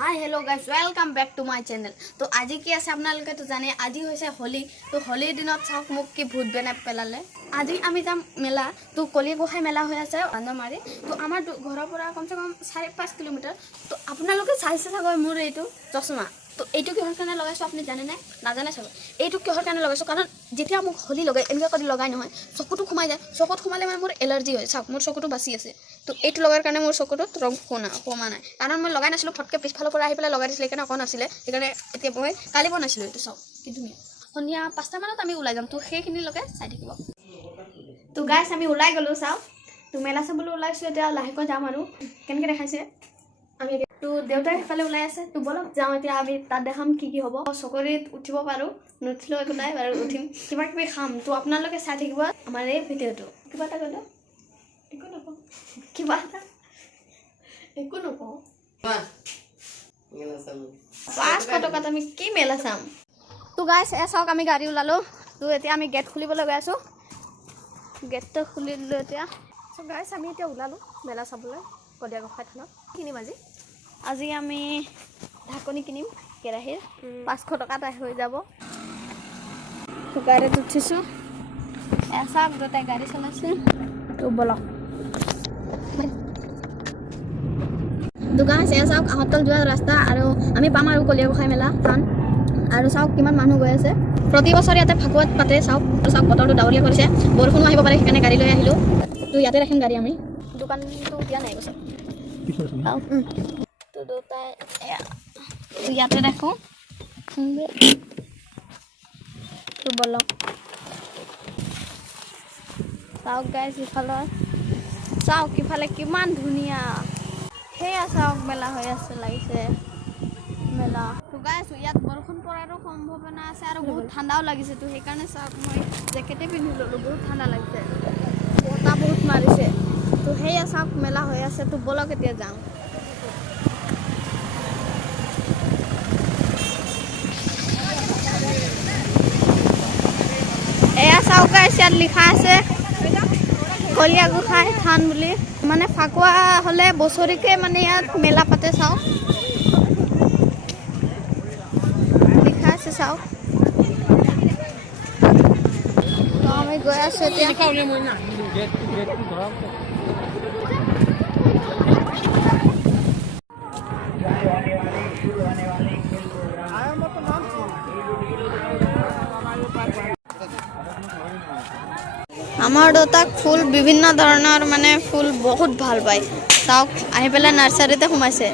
Hi hello guys welcome back to my channel. तो आज की আছে আপোনালোকে তো জানে আজি হৈছে হোলি। তো হোলিৰ দিনত চাওক মোক কি ভূত বেনে পেলালে। আজি আমি যাম মেলা। তো কলিগোহাই মেলা হৈ আছে আন্দমাৰি। তো আমাৰ ঘৰৰ পৰা কমসে কম 4-5 কিলোমিটাৰ। তো আপোনালোকে চাইছে চাগৈ মোৰ এইটো চশমা। তো এইটো কিহৰ কাৰণে লগাইছো আপুনি জানে নে নাজানে চাগৈ। এইটো কিহৰ কাৰণে লগাইছো কাৰণ যেতিয়া মোক হোলি লগাই এনেকুৱা কৰি লগাই নহয় চকুটো সোমাই যায়। চকুত সোমালে মানে মোৰ এলাৰ্জি হয়। চাওক মোৰ চকুটো বাছি আছে। তো এইটো লগাৰ কাৰণে মোৰ চকুটোত ৰং কমা নাই কাৰণ মই লগাই নাছিলো ফটকে পিছফালৰ পৰা আহি পেলাই লগাই দিছিলে সেইকাৰণে অকণ আছিলে সেইকাৰণে এতিয়া মই কালি বনাইছিলো এইটো চাওক কি ধুনীয়া। সন্ধিয়া 5টা মানত আমি ওলাই যাম। তো সেইখিনিলৈকে চাই থাকিব। তো গাইছ আমি ওলাই গ'লো চাওক। তো মেলা চাবলৈ ওলাইছো এতিয়া লাহেকৈ যাম আৰু কেনেকৈ দেখাইছে আমি তো দেউতাই সেইফালে ওলাই আছে। তো বলক যাওঁ এতিয়া আমি তাত দেখাম কি কি হ'ব। চকৰিত উঠিব পাৰোঁ নুঠিলেও একো নাই বাৰু উঠিম কিবা কিবি খাম। তো আপোনালোকে চাই থাকিব আমাৰ এই ভিডিঅ'টো। কিবা এটা গ'লে একো নকওঁ কিবা এটা একো নকওঁ 500 টকাত আমি কি মেলা চাম। তো গাইছ চাওক আমি গাড়ী ওলালো। তো এতিয়া আমি গেট খুলিবলৈ গৈ আছোঁ। গেটটো খুলি দিলোঁ এতিয়া। চ' গাইছ আমি এতিয়া ওলালোঁ মেলা চাবলৈ কলীয়াগোসাঁই থানত। কিনিম আজি আমি ঢাকনি কিনিম কেৰাহীৰ 500 টকাত হৈ যাব। তো গাড়ীত উঠিছোঁ চাওক দুটাই গাড়ী চলাইছে। তো বলক দোকান আছে চাওক আহতল যোৱা ৰাস্তা আৰু আমি পাম আৰু কলীয়াগোসাঁই মেলা থান। আৰু চাওক কিমান মানুহ গৈ আছে। প্ৰতি বছৰ ইয়াতে ফাকুৱাত পাতে চাওক। চাওক বতৰটো ডাৱৰীয়া কৰিছে বৰষুণো আহিব পাৰে সেইকাৰণে গাড়ী লৈ আহিলোঁ। তো ইয়াতে ৰাখিম গাড়ী আমি দোকানটো দিয়া নাই কৈছে তো দুটাই ইয়াতে ৰাখোঁ। তো বলক চাওক গাইছ ইফালৰ চাওক ইফালে কিমান ধুনীয়া সেয়া চাওক মেলা হৈ আছে লাগিছে মেলা। তো গাইছ ইয়াত বৰষুণ পৰাৰো সম্ভাৱনা আছে আৰু বহুত ঠাণ্ডাও লাগিছে। তো সেইকাৰণে চাওক মই জেকেটে পিন্ধি ল'লোঁ বহুত ঠাণ্ডা লাগিছে বতাহ বহুত মাৰিছে। তো সেয়া চাওক মেলা হৈ আছে। তো বলক এতিয়া যাওঁ। এয়া চাওক গাইছ ইয়াত লিখা আছে কলীয়াগোসাঁই থান বুলি। মানে ফাকুৱা হ'লে বছৰিকে মানে ইয়াত মেলা পাতে চাওক লিখা আছে চাওক। তো আমি গৈ আছোঁ এতিয়া। আমাৰ দেউতাক ফুল বিভিন্ন ধৰণৰ মানে ফুল বহুত ভাল পায়। চাওক আহি পেলাই নাৰ্চাৰীতে সোমাইছে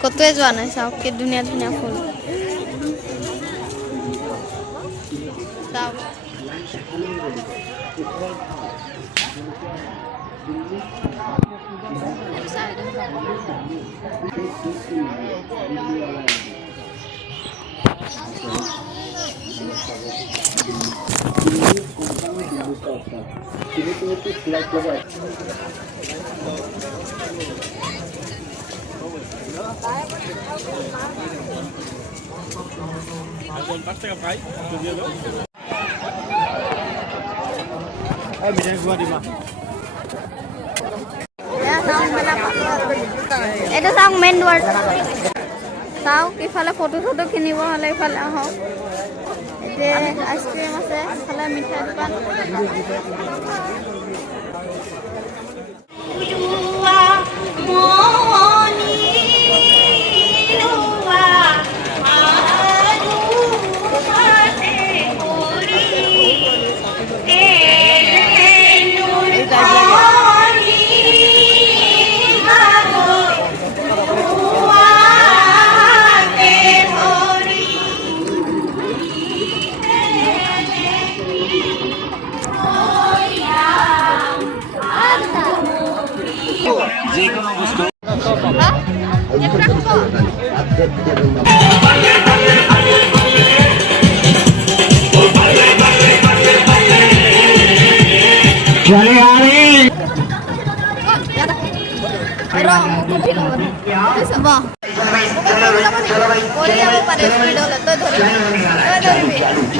ক'তোৱে যোৱা নাই। চাওক কি ধুনীয়া ধুনীয়া ফুল চাওক। এইটো চাওক মেইন দুৱাৰ চাওক ইফালে ফটো চটো কিনিব হ'লে ইফালে আহক। এতিয়া আইচক্ৰীম আছে ইফালে মিঠাই দোকান।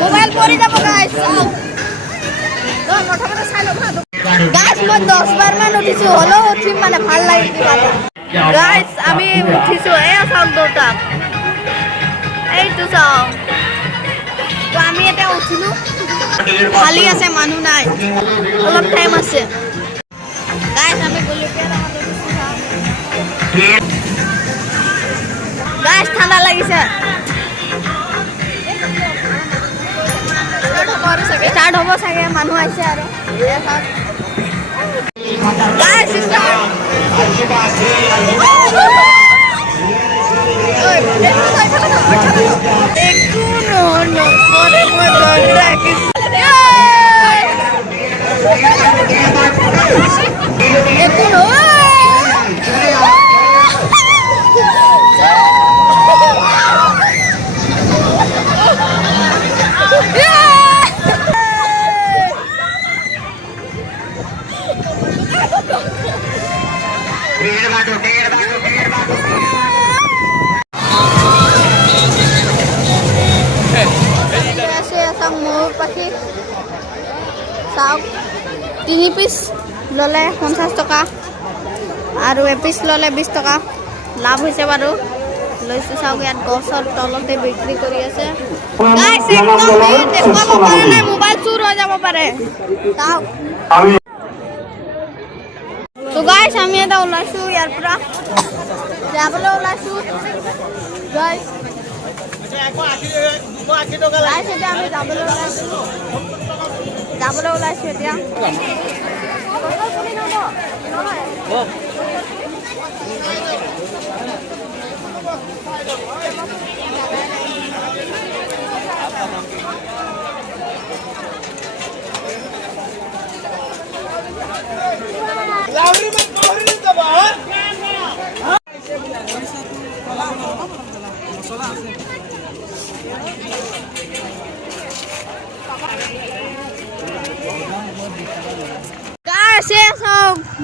মোবাইল পৰি যাব গাইছ গাইছ মই 10 বাৰ মান উঠিছোঁ হ'লেও উঠিম মানে ভাল লাগে কিবা এটা। গাইস আমি উঠিছো এই চাওক দুটাক এইটো চাওক তো আমি এটা উঠিলো খালি আছে মানুহ নাই অলপ টাইম আছে গাইস আমি গলিতে গাইস ঠান্ডা লাগিছে স্টার্ট হব চাগে মানুহ আছে আৰু গাইস স্টাৰ্ট ময়ূৰ পাখি চাওক 3 পিস ললে 50 টকা আৰু এপিস ললে 20 টকা লাভ হৈছে বাৰু লৈছো চাওক ইয়াত গছৰ তলতে বিক্ৰী কৰি আছে গাইস একদম দেখুৱাব পৰা নাই মোবাইল চুৰ হৈ যাব পাৰে চাওক তো গাইস আমি এটা ওলাইছো ইয়াৰ পৰা যাবলৈ ওলাইছো গাইস আমি যাবলৈ ওলাইছো এতিয়া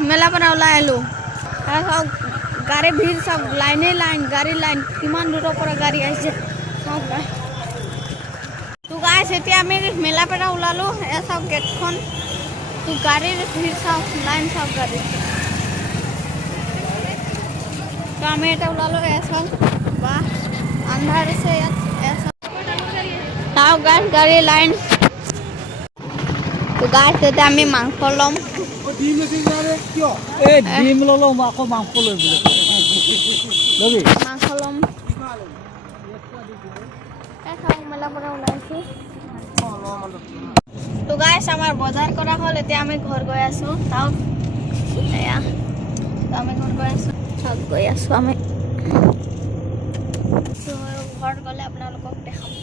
মেলা পৰা ওলাই আহিলো গাড়ী ভিৰ চাওক লাইনে লাইন গাড়ী লাইন কিমান দূৰৰ পৰা গাড়ী আহিছে চাওক তো গাইছ এতিয়া আমি মেলা পৰা ওলালো এয়া চাওক গেটখন তো গাড়ীৰ ভিৰ চাওক লাইন চাওক গাড়ী তো আমি এটা ওলালো এয়া চাওক বা আন্ধাৰ আছে ইয়াত এয়া চাওক গাইছ গাড়ী লাইন তো গাইছ এতিয়া আমি মাংস ল'ম ডিম ললো আকৌ মাংস লৈ বোলে মাংস ল'ম মেলা পৰা ওলাইছো তো গাইছ আমাৰ বজাৰ কৰা হ'ল এতিয়া আমি ঘৰ গৈ আছো চাওক এয়া তো আমি ঘৰ গৈ আছো চাওক গৈ আছো আমি তো ঘৰ গ'লে আপোনালোকক দেখাম